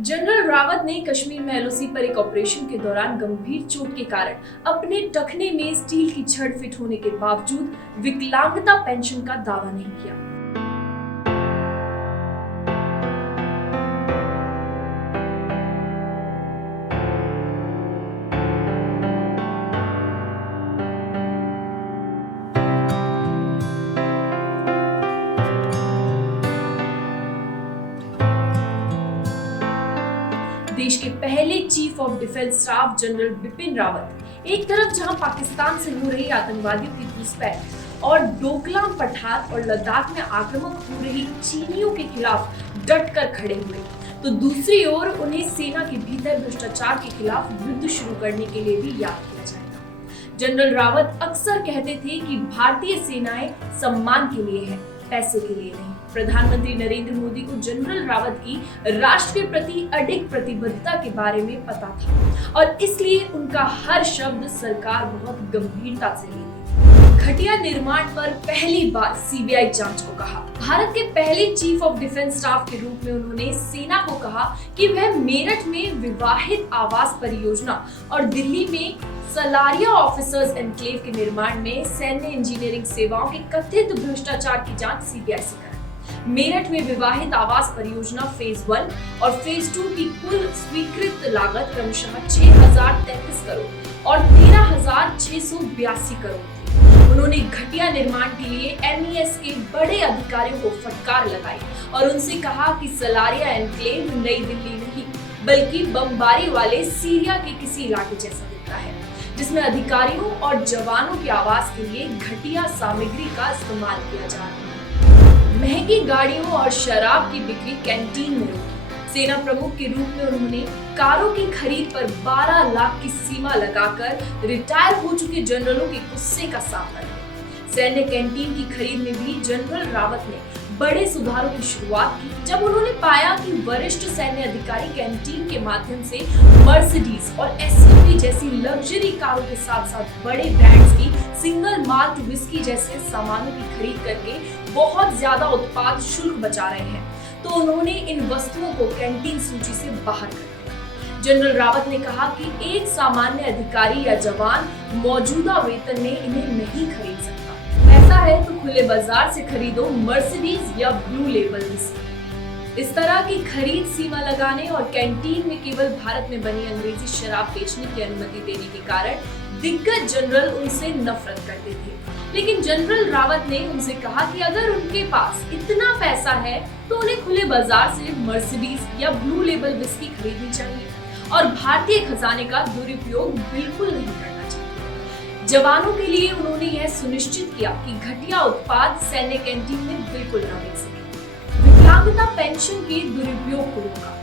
General Rawat ने कश्मीर में LOC पर एक ऑपरेशन के दौरान गंभीर चोट के कारण अपने टखने में स्टील की छड़ फिट होने के बावजूद विकलांगता पेंशन का दावा नहीं किया। देश के पहले chief of defence staff general Bipin Rawat एक तरफ जहां पाकिस्तान से हो रही आतंकवादियों की घुसपैठ और डोकलाम पठार और लद्दाख में आक्रामक हो रही चीनियों के खिलाफ डट कर खड़े हुए, तो दूसरी ओर उन्हें सेना के भीतर भ्रष्टाचार के खिलाफ युद्ध शुरू करने के लिए भी याद किया जाएगा। जनरल रावत अक्सर कहते थे कि भारतीय सेनाएं सम्मान के लिए है, पैसे के लिए नहीं। प्रधानमंत्री नरेंद्र मोदी को जनरल रावत की राष्ट्र के प्रति अडिग प्रतिबद्धता के बारे में पता था और इसलिए उनका हर शब्द सरकार बहुत गंभीरता से लेती। घटिया निर्माण पर पहली बार सीबीआई जांच को कहा। भारत के पहले चीफ ऑफ डिफेंस स्टाफ के रूप में उन्होंने सेना को कहा कि वह मेरठ में विवाहित आवास परियोजना और दिल्ली में सलारिया ऑफिसर्स एनक्लेव के निर्माण में सैन्य इंजीनियरिंग सेवाओं के कथित भ्रष्टाचार की जांच सीबीआई से कराए। मेरठ में विवाहित आवास परियोजना फेज 1 और फेज 2 की कुल स्वीकृत लागत क्रमशः 6,033 करोड़ और 13,682 करोड़ थी। उन्होंने घटिया निर्माण के लिए एमईएस के बड़े अधिकारियों को फटकार लगाई और उनसे कहा कि सलारिया एनक्लेव नई दिल्ली नहीं बल्कि बमबारी वाले सीरिया के किसी इलाके जैसा दिखता है, जिसमें अधिकारियों और जवानों के आवास के लिए घटिया सामग्री का इस्तेमाल किया जा रहा है। महंगी गाड़ियों और शराब की बिक्री कैंटीन में रोकी। सेना प्रमुख के रूप में उन्होंने कारों की खरीद पर 12 लाख की सीमा लगाकर रिटायर हो चुके जनरलों के गुस्से का सामना किया। सैन्य कैंटीन की खरीद में भी जनरल रावत ने बड़े सुधारों की शुरुआत की, जब उन्होंने पाया कि वरिष्ठ सैन्य अधिकारी कैंटीन के माध्यम से मर्सिडीज और एसयूवी जैसी लग्जरी कारों के साथ साथ बड़े ब्रांड्स की सिंगल माल्ट विस्की जैसे सामानों की खरीद करके बहुत ज्यादा उत्पाद शुल्क बचा रहे हैं, तो उन्होंने इन वस्तुओं को कैंटीन सूची से बाहर कर दिया। जनरल रावत ने कहा कि एक सामान्य अधिकारी या जवान मौजूदा वेतन में इन्हें नहीं खरीद सकता। ऐसा है तो खुले बाजार से खरीदो मर्सिडीज या ब्लू लेबल विस्की। इस तरह की खरीद सीमा लगाने और कैंटीन में केवल भारत में बनी अंग्रेजी शराब बेचने की अनुमति देने के कारण दिग्गज जनरल उनसे नफरत करते थे। लेकिन जनरल रावत ने उनसे कहा कि अगर उनके पास इतना पैसा है तो उन्हें खुले बाजार से मर्सिडीज या ब्लू लेबल विस्की खरीदनी चाहिए और भारतीय खजाने का दुरुपयोग बिल्कुल नहीं करना चाहिए। जवानों के लिए उन्होंने यह सुनिश्चित किया कि घटिया उत्पाद सैन्य कैंटीन में बिल्कुल न मिल सके। विकलांगता पेंशन के दुरुपयोग को रोका।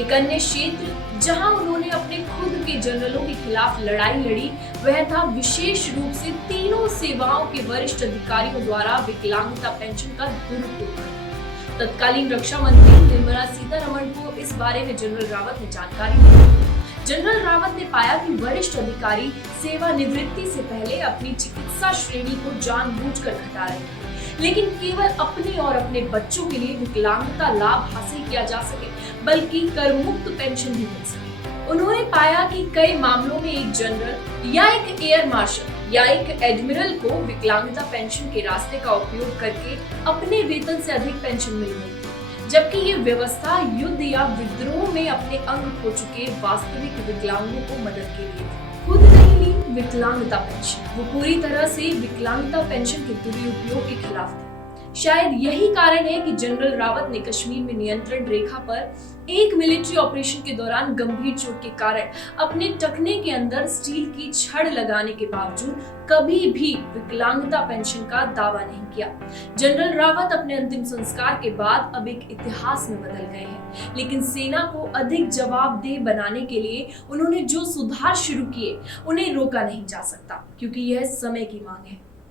एक अन्य क्षेत्र जहां उन्होंने अपने खुद के जनरलों के खिलाफ लड़ाई लड़ी वह था विशेष रूप से तीनों सेवाओं के वरिष्ठ अधिकारियों द्वारा विकलांगता पेंशन का दुरुपयोग करना। तत्कालीन रक्षा मंत्री निर्मला सीतारमण को इस बारे में जनरल रावत ने जानकारी दी। जनरल रावत ने पाया कि वरिष्ठ अधिकारी सेवानिवृत्ति से पहले अपनी चिकित्सा श्रेणी को जानबूझकर घटा रहे थे, लेकिन केवल अपने और अपने बच्चों के लिए विकलांगता लाभ हासिल किया जा सके बल्कि कर मुक्त पेंशन भी मिल सके। उन्होंने पाया कि कई मामलों में एक जनरल या एक एयर मार्शल या एक एडमिरल को विकलांगता पेंशन के रास्ते का उपयोग करके अपने वेतन से अधिक पेंशन मिल रही थी, जबकि ये व्यवस्था युद्ध या विद्रोह में अपने अंग खो चुके वास्तविक विकलांगों को मदद के लिए थी। खुद नहीं ली विकलांगता पेंशन, वो पूरी तरह से विकलांगता पेंशन के दुरुपयोग के खिलाफ थे। शायद यही कारण है कि जनरल रावत ने कश्मीर में नियंत्रण रेखा पर एक मिलिट्री ऑपरेशन के दौरान गंभीर चोट के कारण अपने टखने के अंदर स्टील की छड़ लगाने के बावजूद कभी भी विकलांगता पेंशन का दावा नहीं किया। जनरल रावत अपने अंतिम संस्कार के बाद अब एक इतिहास में बदल गए हैं, लेकिन सेना को अधिक जवाबदेह बनाने के लिए उन्होंने जो सुधार शुरू किए उन्हें रोका नहीं जा सकता, क्योंकि यह समय की मांग है।